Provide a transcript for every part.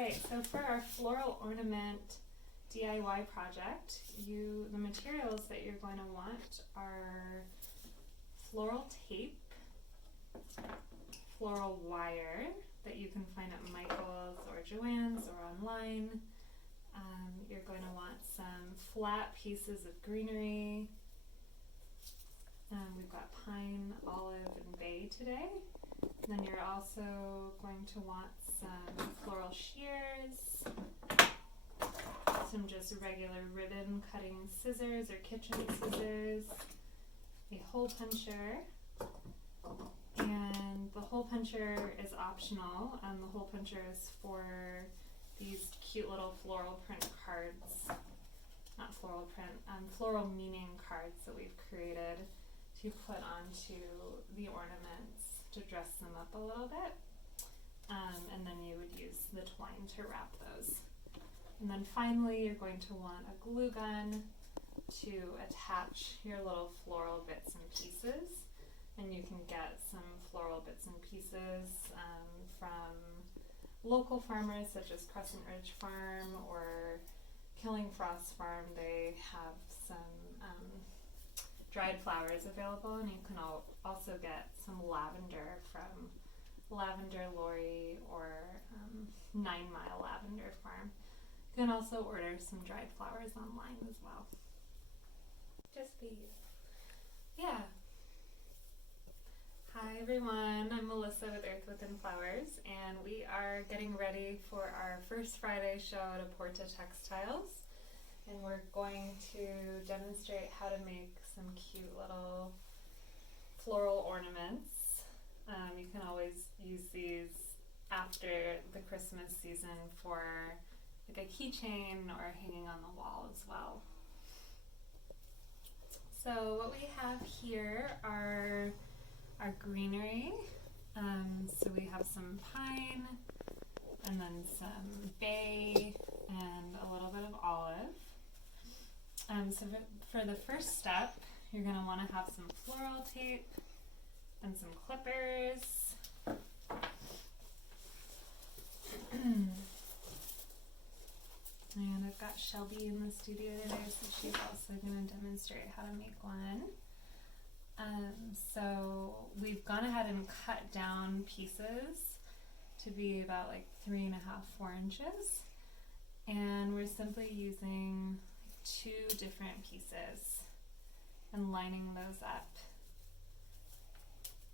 right, so for our floral ornament DIY project, the materials that you're going to want are floral tape, floral wire that you can find at Michael's or Joann's or online. You're going to want some flat pieces of greenery. We've got pine, olive, and bay today. And then you're also going to want some floral shears, some just regular ribbon cutting scissors or kitchen scissors, a hole puncher, and the hole puncher is optional. The hole puncher is for these cute little floral print cards, not floral print, floral meaning cards that we've created to put onto the ornaments to dress them up a little bit. And then you would use the twine to wrap those. And then finally you're going to want a glue gun to attach your little floral bits and pieces. And you can get some floral bits and pieces from local farmers such as Crescent Ridge Farm or Killing Frost Farm. They have some dried flowers available, and you can also get some lavender from Lavender Lori or 9 Mile Lavender Farm. You can also order some dried flowers online as well. Just be you. Yeah. Hi everyone, I'm Melissa with Earth Within Flowers, and we are getting ready for our first Friday show at Aporta Textiles. And we're going to demonstrate how to make some cute little floral ornaments. You can always use these after the Christmas season for like a keychain or hanging on the wall as well. So what we have here are our greenery. So we have some pine and then some bay and a little bit of olive. So for the first step, you're going to want to have some floral tape and some clippers. And I've got Shelby in the studio today, so she's also going to demonstrate how to make one. So we've gone ahead and cut down pieces to be about like 3.5, 4 inches. And we're simply using 2 different pieces and lining those up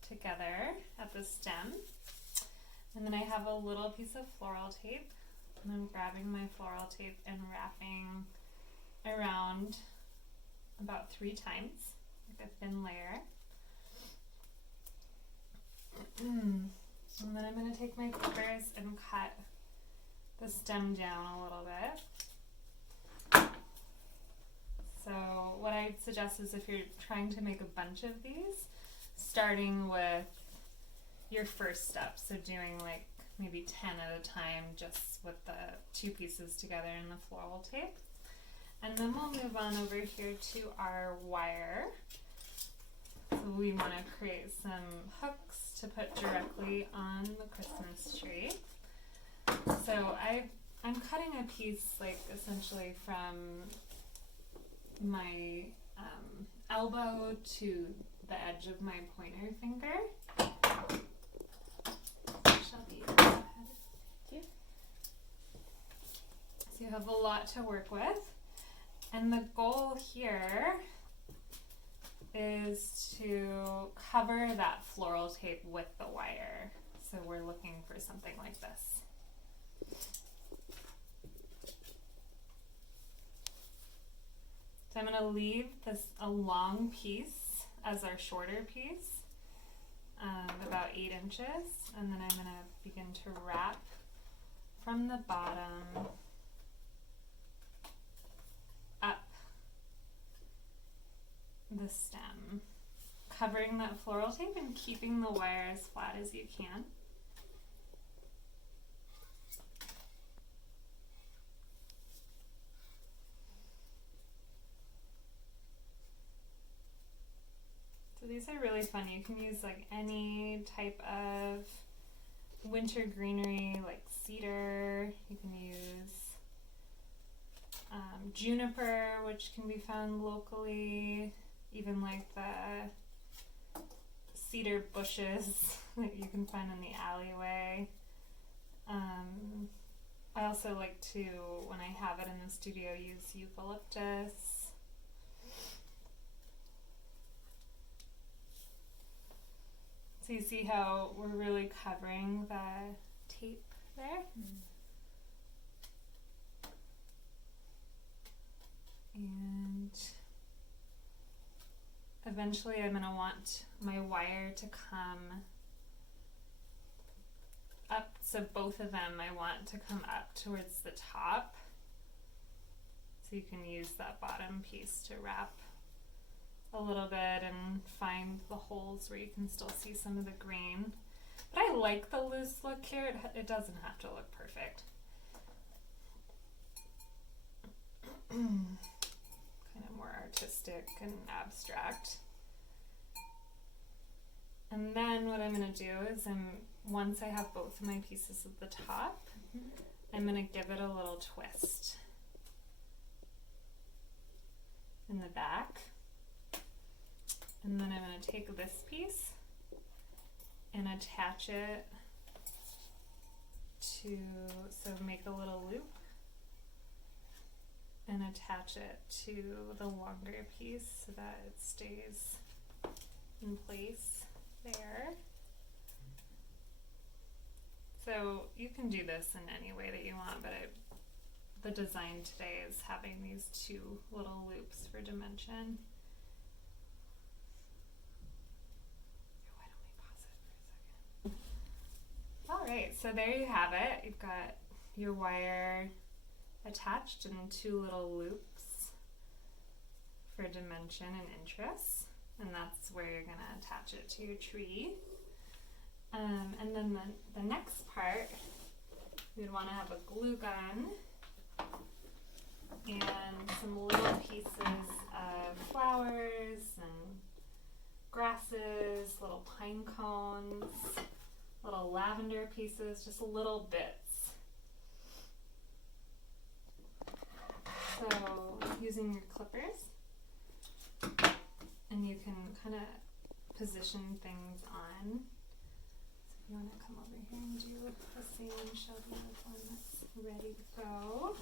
together at the stem. And then I have a little piece of floral tape, and I'm grabbing my floral tape and wrapping around about 3 times, like a thin layer. And then I'm going to take my clippers and cut the stem down a little bit. So what I suggest is if you're trying to make a bunch of these, starting with your first step, so doing like maybe 10 at a time just with the 2 pieces together in the floral tape. And then we'll move on over here to our wire. So we want to create some hooks to put directly on the Christmas tree. So I'm cutting a piece like essentially from my elbow to the edge of my pointer finger. Shelby, go ahead. Thank you. So you have a lot to work with, and the goal here is to cover that floral tape with the wire. So we're looking for something like this. So I'm going to leave a long piece as our shorter piece, about 8 inches, and then I'm going to begin to wrap from the bottom up the stem, covering that floral tape and keeping the wire as flat as you can. So these are really fun. You can use like any type of winter greenery, like cedar, you can use juniper, which can be found locally, even like the cedar bushes that you can find in the alleyway. I also like to, when I have it in the studio, use eucalyptus. So you see how we're really covering the tape there? And eventually I'm going to want my wire to come up, so both of them I want to come up towards the top. So you can use that bottom piece to wrap a little bit and find the holes where you can still see some of the green. But I like the loose look here. It doesn't have to look perfect. Kind of more artistic and abstract. And then what I'm going to do is once I have both of my pieces at the top, I'm going to give it a little twist in the back. And then I'm going to take this piece and attach it to, so make a little loop and attach it to the longer piece so that it stays in place there. So you can do this in any way that you want, but the design today is having these two little loops for dimension. Why don't we pause it for a second? Alright, so there you have it. You've got your wire attached in two little loops for dimension and interest, and that's where you're going to attach it to your tree. And then the next part, you'd want to have a glue gun and some little pieces of flowers and grasses, little pine cones, little lavender pieces, just little bits. So using your clippers, and you can kind of position things on. You want to come over here and do the same, Shelby, with one that's ready to go.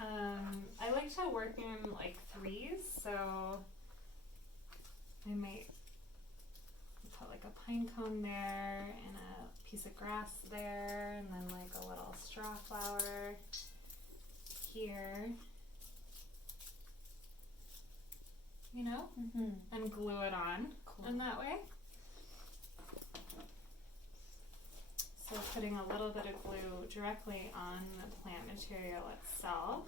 I like to work in like threes, so I might put like a pine cone there and a piece of grass there, and then like a little straw flower here, you know, and glue it on in that way. So putting a little bit of glue directly on the plant material itself.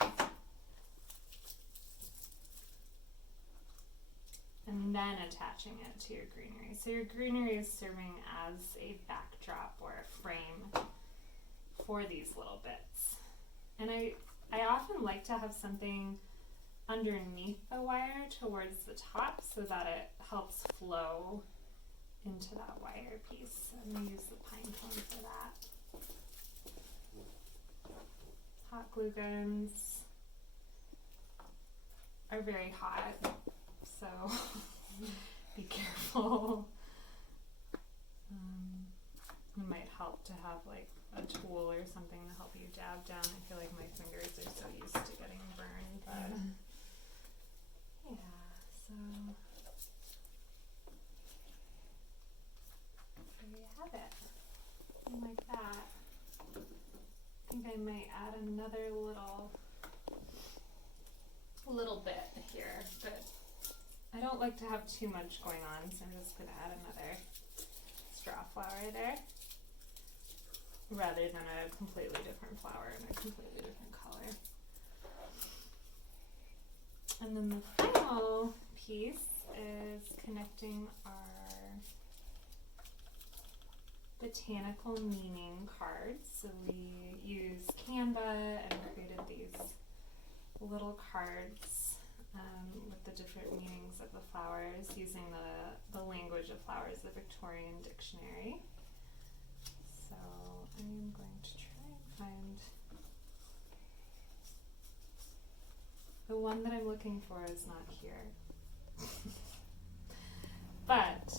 And then attaching it to your greenery. So your greenery is serving as a backdrop or a frame for these little bits. And I often like to have something underneath the wire towards the top so that it helps flow into that wire piece. I'm going to use the pine cone for that. Hot glue guns are very hot, so be careful. It might help to have like a tool or something to help you dab down. I feel like my fingers are so used to getting burned, but yeah, so there you have it. And like that. I think I might add another little bit here, but I don't like to have too much going on, so I'm just going to add another straw flower there, rather than a completely different flower in a completely different color. And then the final piece is connecting our botanical meaning cards. So we use Canva and created these little cards with the different meanings of the flowers using the language of flowers, the Victorian dictionary. So I'm going to try find the one that I'm looking for is not here. But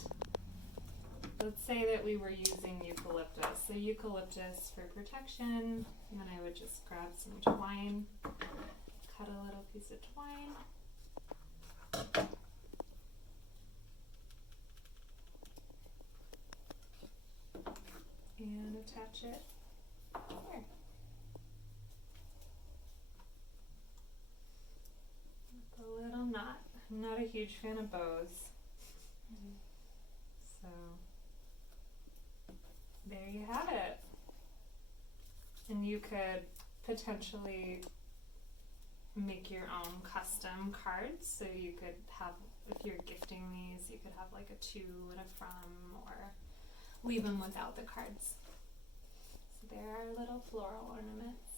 let's say that we were using eucalyptus. So eucalyptus for protection, and then I would just grab some twine, cut a little piece of twine. And attach it here. With a little knot. I'm not a huge fan of bows. So there you have it. And you could potentially make your own custom cards. So you could have, if you're gifting these, you could have like a to and a from, or leave them without the cards. So there are little floral ornaments.